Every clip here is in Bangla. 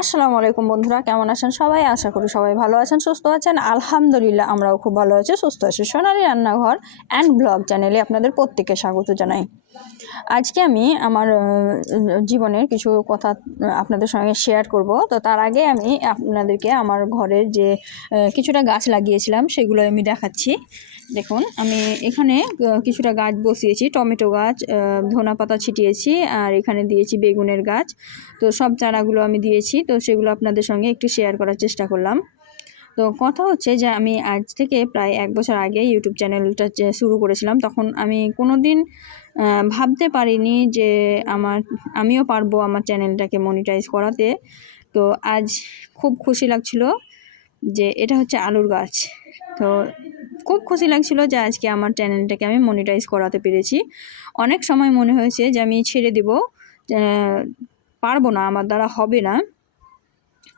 আসসালামু আলাইকুম বন্ধুরা, কেমন আছেন সবাই? আশা করি সবাই ভালো আছেন, সুস্থ আছেন। আলহামদুলিল্লাহ আমরাও খুব ভালো আছি, সুস্থ আছি। সোনালী রান্নাঘর অ্যান্ড ব্লগ চ্যানেলে আপনাদের প্রত্যেককে স্বাগত জানাই। আজকে আমি আমার জীবনের কিছু কথা আপনাদের সঙ্গে শেয়ার করব। তো তার আগে আমি আপনাদেরকে আমার ঘরের যে কিছুটা গাছ লাগিয়েছিলাম সেগুলো আমি দেখাচ্ছি। দেখুন, আমি এখানে কিছুটা গাছ বসিয়েছি, টমেটো গাছ, ধনা পাতা ছিটিয়েছি, আর এখানে দিয়েছি বেগুনের গাছ। তো সব চারাগুলো আমি দিয়েছি, তো সেগুলো আপনাদের সঙ্গে একটু শেয়ার করার চেষ্টা করলাম। তো কথা হচ্ছে যে আমি আজ থেকে প্রায় 1 বছর আগে ইউটিউব চ্যানেলটা শুরু করেছিলাম। তখন আমি কোনো দিন ভাবতে পারিনি যে আমিও পারবো আমার চ্যানেলটাকে মনিটাইজ করাতে। তো আজ খুব খুশি লাগছিল যে এটা হচ্ছে আলুর গাছ। তো খুব খুশি লাগছিল যে আজকে আমার চ্যানেলটাকে আমি মনিটাইজ করাতে পেরেছি। অনেক সময় মনে হয়েছে যে আমি ছেড়ে দিব, পারবো না, আমার দ্বারা হবে না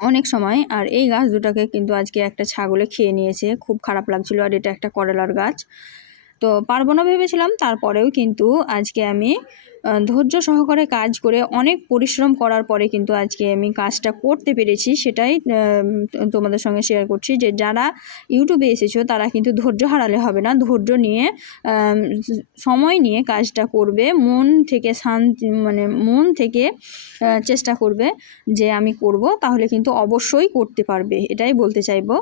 অনেক সময়। আর এই গাছ দুটাকে কিন্তু আজকে একটা ছাগলে খেয়ে নিয়েছে, খুব খারাপ লাগছিল। আর এটা একটা করলার গাছ, তো পারবো না ভেবেছিলাম। তারপরেও কিন্তু আজকে আমি ধৈর্য সহকারে কাজ করে অনেক পরিশ্রম করার পরে কিন্তু আজকে আমি কাজটা করতে পেরেছি। সেটাই তোমাদের সঙ্গে শেয়ার করছি যে যারা ইউটিউবে এসেছো তারা কিন্তু ধৈর্য হারালে হবে না, ধৈর্য নিয়ে সময় নিয়ে কাজটা করবে, মন থেকে মন থেকে চেষ্টা করবে যে আমি করব, তাহলে কিন্তু অবশ্যই করতে পারবে, এটাই বলতে চাইবো।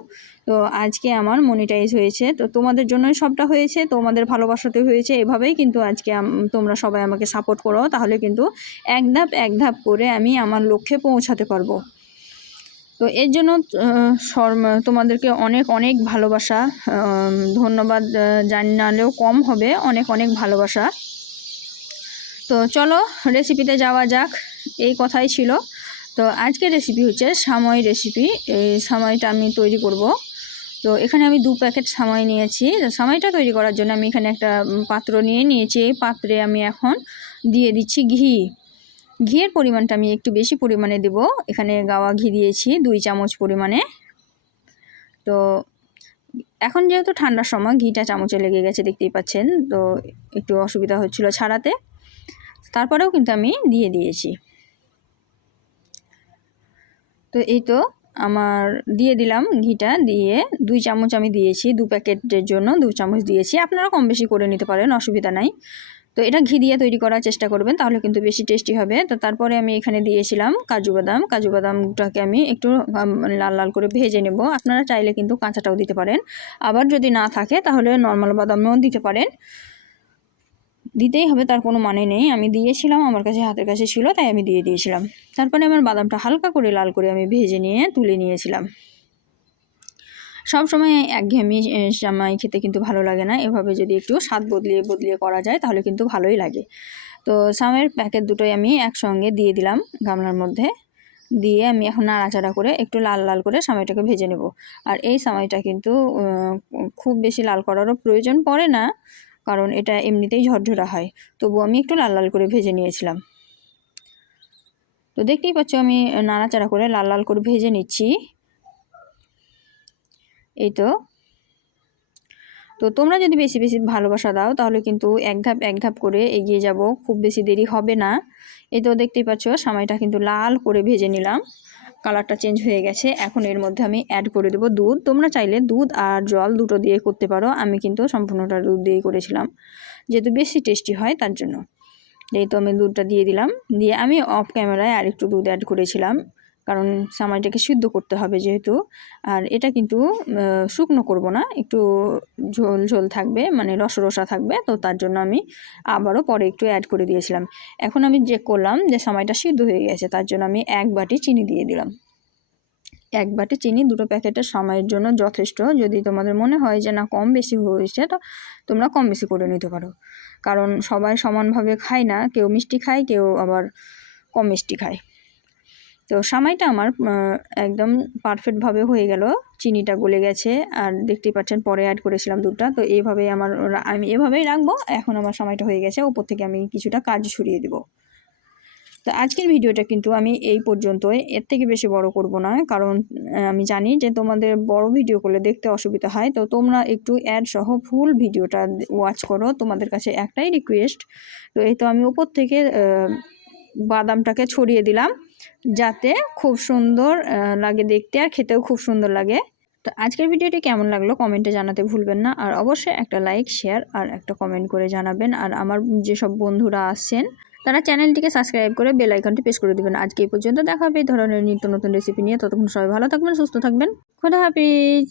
তো আজকে আমার মনিটাইজ হয়েছে, তো তোমাদের জন্যই সবটা হয়েছে, তোমাদের ভালোবাসাতে হয়েছে। এভাবেই কিন্তু আজকে তোমরা সবাই আমাকে সাপোর্ট করো, তাহলে কিন্তু এক ধাপ করে আমি আমার লক্ষ্যে পৌঁছাতে পারবো। তো এর জন্য তোমাদেরকে অনেক অনেক ভালোবাসা, ধন্যবাদ জানালেও কম হবে, অনেক অনেক ভালোবাসা। তো চলো রেসিপিতে যাওয়া যাক, এই কথাই ছিল। তো আজকের রেসিপি হচ্ছে সাময় রেসিপি। এই সাময়টা আমি তৈরি করব। তো এখানে আমি 2 প্যাকেট সামাই নিয়েছি। সামাইটা তৈরি করার জন্য আমি এখানে একটা পাত্র নিয়ে নিয়েছি। এই পাত্রে আমি এখন দিয়ে দিচ্ছি ঘিয়ের পরিমাণটা আমি একটু বেশি পরিমাণে দেব। এখানে গাওয়া ঘি দিয়েছি 2 চামচ পরিমাণে। তো এখন যেহেতু ঠান্ডার সময় ঘিটা চামচে লেগে গেছে, দেখতেই পাচ্ছেন, তো একটু অসুবিধা হচ্ছিল ছাড়াতে, তারপরেও কিন্তু আমি দিয়ে দিয়েছি। তো এই তো আমার দিয়ে দিলাম ঘিটা, দিয়ে 2 চামচ আমি দিয়েছি, 2 প্যাকেটের জন্য 2 চামচ দিয়েছি। আপনারা কম বেশি করে নিতে পারেন, অসুবিধা নাই। তো এটা ঘি দিয়ে তৈরি করার চেষ্টা করবেন, তাহলে কিন্তু বেশি টেস্টি হবে। তো তারপরে আমি এখানে দিয়েছিলাম কাজু বাদামটাকে আমি একটু লাল লাল করে ভেজে নেব। আপনারা চাইলে কিন্তু কাঁচাটাও দিতে পারেন, আবার যদি না থাকে তাহলে নর্মাল বাদামও দিতে পারেন। দিতেই হবে তার কোনো মানে নেই, আমি দিয়েছিলাম, আমার কাছে হাতের কাছে ছিল, তাই আমি দিয়ে দিয়েছিলাম। তারপরে আমার বাদামটা হালকা করে লাল করে আমি ভেজে নিয়ে তুলে নিয়েছিলাম। সব সময় একঘেয়েমি সামাই খেতে কিন্তু ভালো লাগে না, এভাবে যদি একটু স্বাদ বদলিয়ে করা যায় তাহলে কিন্তু ভালোই লাগে। তো সামের প্যাকেট দুটোই আমি একসঙ্গে দিয়ে দিলাম গামলার মধ্যে, দিয়ে আমি এখন নাড়াচাড়া করে একটু লাল লাল করে সামাইটাকে ভেজে নেব। আর এই সামাইটা কিন্তু খুব বেশি লাল করারও প্রয়োজন পড়ে না, কারণ এটা এমনিতেই ঝরঝরা হয়। তবু আমি একটু লাল লাল করে ভেজে নিয়েছিলাম। তো দেখতেই পাচ্ছ আমি নাড়াচাড়া করে লাল লাল করে ভেজে নিচ্ছি। এই তো তোমরা যদি বেশি বেশি ভালোবাসা দাও তাহলে কিন্তু এক ধাপ করে এগিয়ে যাব, খুব বেশি দেরি হবে না। এই তো দেখতেই পাচ্ছ সামাইটা কিন্তু লাল করে ভেজে নিলাম, কালারটা চেঞ্জ হয়ে গেছে। এখন এর মধ্যে আমি অ্যাড করে দেবো দুধ। তোমরা চাইলে দুধ আর জল দুটো দিয়ে করতে পারো, আমি কিন্তু সম্পূর্ণটা দুধ দিয়েই করেছিলাম, যেহেতু বেশি টেস্টি হয় তার জন্য। এই তো আমি দুধটা দিয়ে দিলাম, দিয়ে আমি অফ ক্যামেরায় আর একটু দুধ অ্যাড করেছিলাম, কারণ সামাইটাকে সিদ্ধ করতে হবে যেহেতু। আর এটা কিন্তু শুকনো করব না, একটু ঝোল ঝোল থাকবে, মানে রসা থাকবে, তো তার জন্য আমি আবারও পরে একটু অ্যাড করে দিয়েছিলাম। এখন আমি চেক করলাম যে সামাইটা সিদ্ধ হয়ে গেছে, তার জন্য আমি 1 বাটি চিনি দিয়ে দিলাম। 1 বাটি চিনি 2 প্যাকেটের সামাইয়ের জন্য যথেষ্ট। যদি তোমাদের মনে হয় যে না কম বেশি হয়েছে, তো তোমরা কম বেশি করে নিতে পারো, কারণ সবাই সমানভাবে খায় না, কেউ মিষ্টি খায়, কেউ আবার কম মিষ্টি খায়। তো সামাইটা আমার একদম পারফেক্টভাবে হয়ে গেল, চিনিটা গলে গেছে। আর দেখতেই পাচ্ছেন পরে অ্যাড করেছিলাম দুধটা। তো এইভাবেই আমি এভাবেই রাখবো। এখন আমার সামাইটা হয়ে গেছে, ওপর থেকে আমি কিছুটা কাজু ছড়িয়ে দেবো। তো আজকের ভিডিওটা কিন্তু আমি এই পর্যন্তই, এর থেকে বেশি বড় করব না, কারণ আমি জানি যে তোমাদের বড় ভিডিও করলে দেখতে অসুবিধা হয়। তো তোমরা একটু অ্যাড সহ ফুল ভিডিওটা ওয়াচ করো, তোমাদের কাছে একটাই রিকোয়েস্ট। তো এই তো আমি উপর থেকে বাদামটাকে ছড়িয়ে দিলাম, যাতে খুব সুন্দর লাগে দেখতে আর খেতেও খুব সুন্দর লাগে। তো আজকের ভিডিওটি কেমন লাগলো কমেন্টে জানাতে ভুলবেন না, আর অবশ্যই একটা লাইক, শেয়ার আর একটা কমেন্ট করে জানাবেন। আর আমার যেসব বন্ধুরা আসছেন তারা চ্যানেলটিকে সাবস্ক্রাইব করে বেল আইকনটি প্রেস করে দেবেন। আজকে এই পর্যন্ত, দেখা হবে এই ধরনের নিত্য নতুন রেসিপি নিয়ে। ততক্ষণ সবাই ভালো থাকবেন, সুস্থ থাকবেন। খোদা হাফিজ।